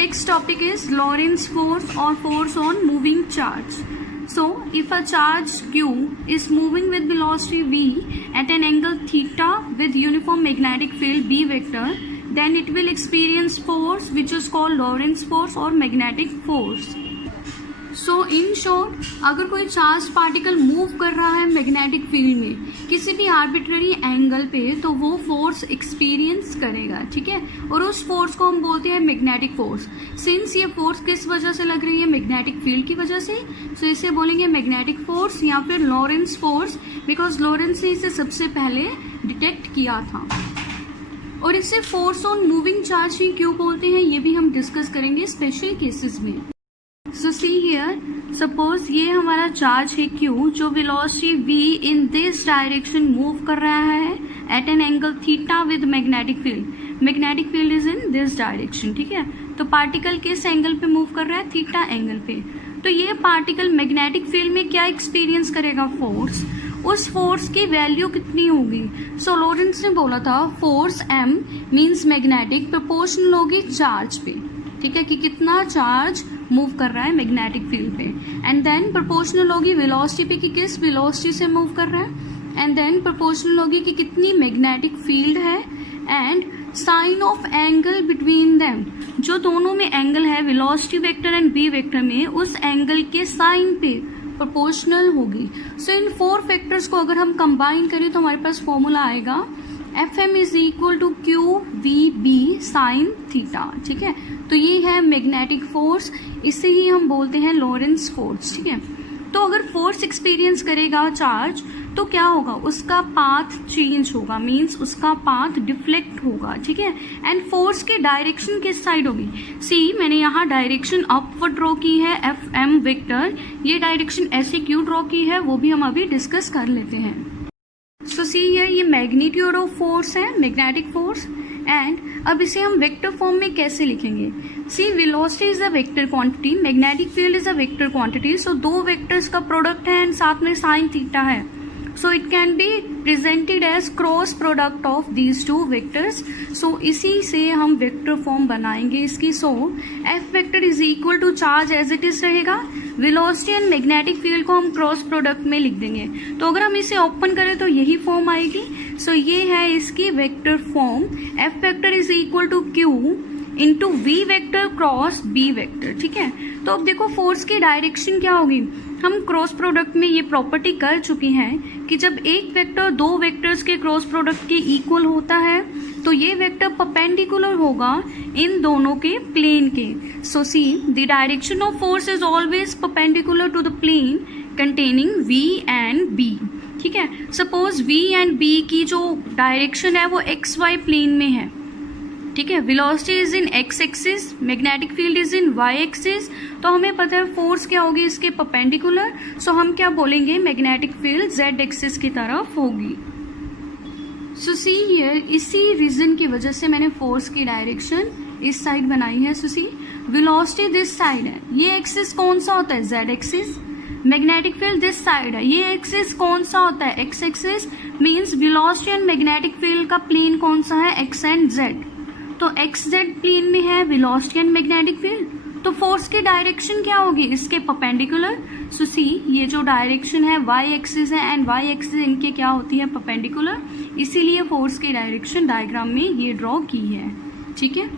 Next topic is Lorentz force or force on moving charge. So, if a charge Q is moving with velocity v at an angle theta with uniform magnetic field B vector, then it will experience force which is called Lorentz force or magnetic force. So in short, अगर कोई charge particle move कर रहा है magnetic field में किसी भी arbitrary angle पे, तो वो फोर्स एक्सपीरियंस करेगा, ठीक है, और उस फोर्स को हम बोलते हैं मैग्नेटिक फोर्स. सिंस ये फोर्स किस वजह से लग रही है, मैग्नेटिक फील्ड की वजह से, तो इसे बोलेंगे मैग्नेटिक फोर्स या फिर लॉरेंस फोर्स, बिकॉज लॉरेंस ने इसे सबसे पहले डिटेक्ट किया था. और इसे फोर्स ऑन मूविंग चार्ज ही क्यों बोलते हैं, ये भी हम डिस्कस करेंगे स्पेशल केसेस में. So see here, suppose ये हमारा चार्ज है Q जो velocity v in this direction move कर रहा है at an angle theta with magnetic field. Magnetic field is in this direction, ठीक है. तो पार्टिकल किस एंगल पे मूव कर रहा है, थीटा एंगल पे. तो ये पार्टिकल मैग्नेटिक फील्ड में क्या एक्सपीरियंस करेगा, फोर्स. उस फोर्स की वैल्यू कितनी होगी. सो लॉरेंस ने बोला था force m means magnetic proportional होगी चार्ज पे, ठीक है, कि कितना चार्ज मूव कर रहा है मैग्नेटिक फील्ड पे. एंड देन प्रोपोर्शनल होगी वेलोसिटी पे कि किस वेलोसिटी से मूव कर रहा है. एंड देन प्रोपोर्शनल होगी कि कितनी मैग्नेटिक फील्ड है. And sine of angle between them, जो दोनों में एंगल है velocity vector and B vector में, उस एंगल के साइन पे प्रोपोर्शनल होगी. सो इन फोर फैक्टर्स को अगर हम कंबाइन करें तो हमारे पास फॉर्मूला आएगा Fm is equal to Q V B sine theta, ठीक है. तो ये है मैग्नेटिक फोर्स, इसे ही हम बोलते हैं लॉरेंस फोर्स, ठीक है. तो अगर फोर्स एक्सपीरियंस करेगा चार्ज तो क्या होगा, उसका पाथ चेंज होगा, मींस उसका पाथ डिफ्लेक्ट होगा, ठीक है. एंड फोर्स की डायरेक्शन किस साइड होगी, सी मैंने यहाँ डायरेक्शन अपवर्ड ड्रॉ की है Fm वेक्टर, ये डायरेक्शन ऐसे क्यों ड्रॉ की है वो भी हम अभी डिस्कस कर लेते हैं. सो सी ये मैग्नीट्यूड ऑफ फोर्स है, मैग्नेटिक फोर्स. एंड अब इसे हम वेक्टर फॉर्म में कैसे लिखेंगे. See velocity is a vector quantity, magnetic field is a vector quantity. So दो वेक्टर्स का प्रोडक्ट है एंड साथ में साइन थीटा है. So it can be presented as cross product of these two vectors. So इसी से हम vector form बनाएंगे इसकी. So F vector is equal to charge as it is रहेगा, वेलोसिटी एंड मैग्नेटिक फील्ड को हम cross product में लिख देंगे. तो अगर हम इसे ओपन करें तो यही फॉर्म आएगी. सो ये है इसकी vector form, F vector is equal to Q into V vector cross B vector, ठीक है. तो अब देखो फोर्स की डायरेक्शन क्या होगी, हम क्रॉस प्रोडक्ट में ये प्रॉपर्टी कर चुके हैं कि जब एक वेक्टर दो वेक्टर्स के क्रॉस प्रोडक्ट के इक्वल होता है तो ये वेक्टर परपेंडिकुलर होगा इन दोनों के प्लेन के. So see the direction of force is always perpendicular to the plane containing v and b, ठीक है. सपोज v एंड b की जो डायरेक्शन है वो xy प्लेन में है, ठीक है. Velocity is in x axis, magnetic field is in y axis. तो हमें पता है फोर्स क्या होगी इसके परपेंडिकुलर. सो हम क्या बोलेंगे, मैग्नेटिक फील्ड z एक्सिस की तरफ होगी. सो सी हियर, इसी रीजन की वजह से मैंने फोर्स की डायरेक्शन इस साइड बनाई है. सो सी वेलोसिटी दिस साइड है, ये एक्सिस कौन सा होता है, z axis. Magnetic field this side है, ये एक्सिस कौन सा होता है, x axis. Means velocity and magnetic field का प्लेन कौन सा है, x एंड z. तो एक्स जेड प्लेन में है वेलोसिटी एंड मैग्नेटिक फील्ड, तो फोर्स की डायरेक्शन क्या होगी, इसके परपेंडिकुलर. सो सी ये जो डायरेक्शन है वाई एक्सिस है एंड वाई एक्सिस इनके क्या होती है, परपेंडिकुलर. इसीलिए फोर्स की डायरेक्शन डायग्राम में ये ड्रॉ की है, ठीक है.